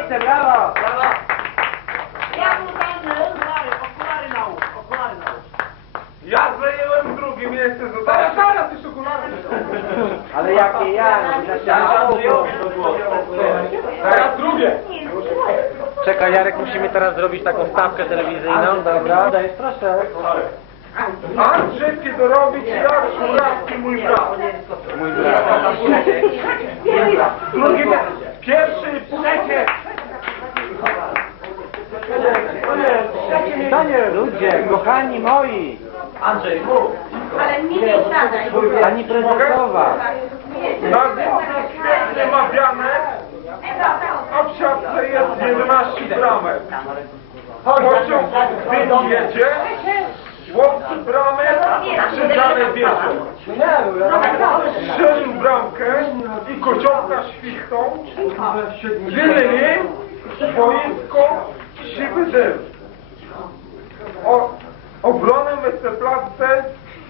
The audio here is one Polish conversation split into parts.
miejsce, brawo! Ja okulary nałóż. Ja zajęłem drugie miejsce, zaraz ty szokolady. Ale jakie ja? Teraz drugie. Czekaj, Jarek, musimy teraz zrobić taką stawkę telewizyjną. Dobra, dajesz proszę. Andrzejki dorobić jak Żurawski mój brat. Mój brat. Drugie miejsce. Pierwszy i trzecie. Ludzie, kochani moi, Andrzej, mów. Ale mi nie zadaj. pani prezesowa. Na górze świetnie mawiane, a w siatce jest 11 bramek. Pociąg z jedzie, chłopcy bramy, krzyżane wierzą. Strzelił bramkę i kociołka świstą, zieleni, boisko, siwy dym. Obronę Westerplatte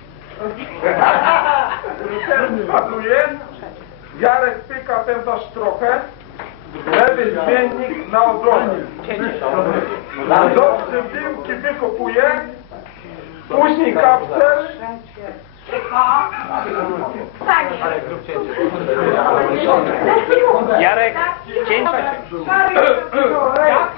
ten spaduje, Jarek pyka ten zaś trochę, lewy zmiennik na obronę. Dobrze piłki wykopuje, później kapsel. Jarek, cięcie.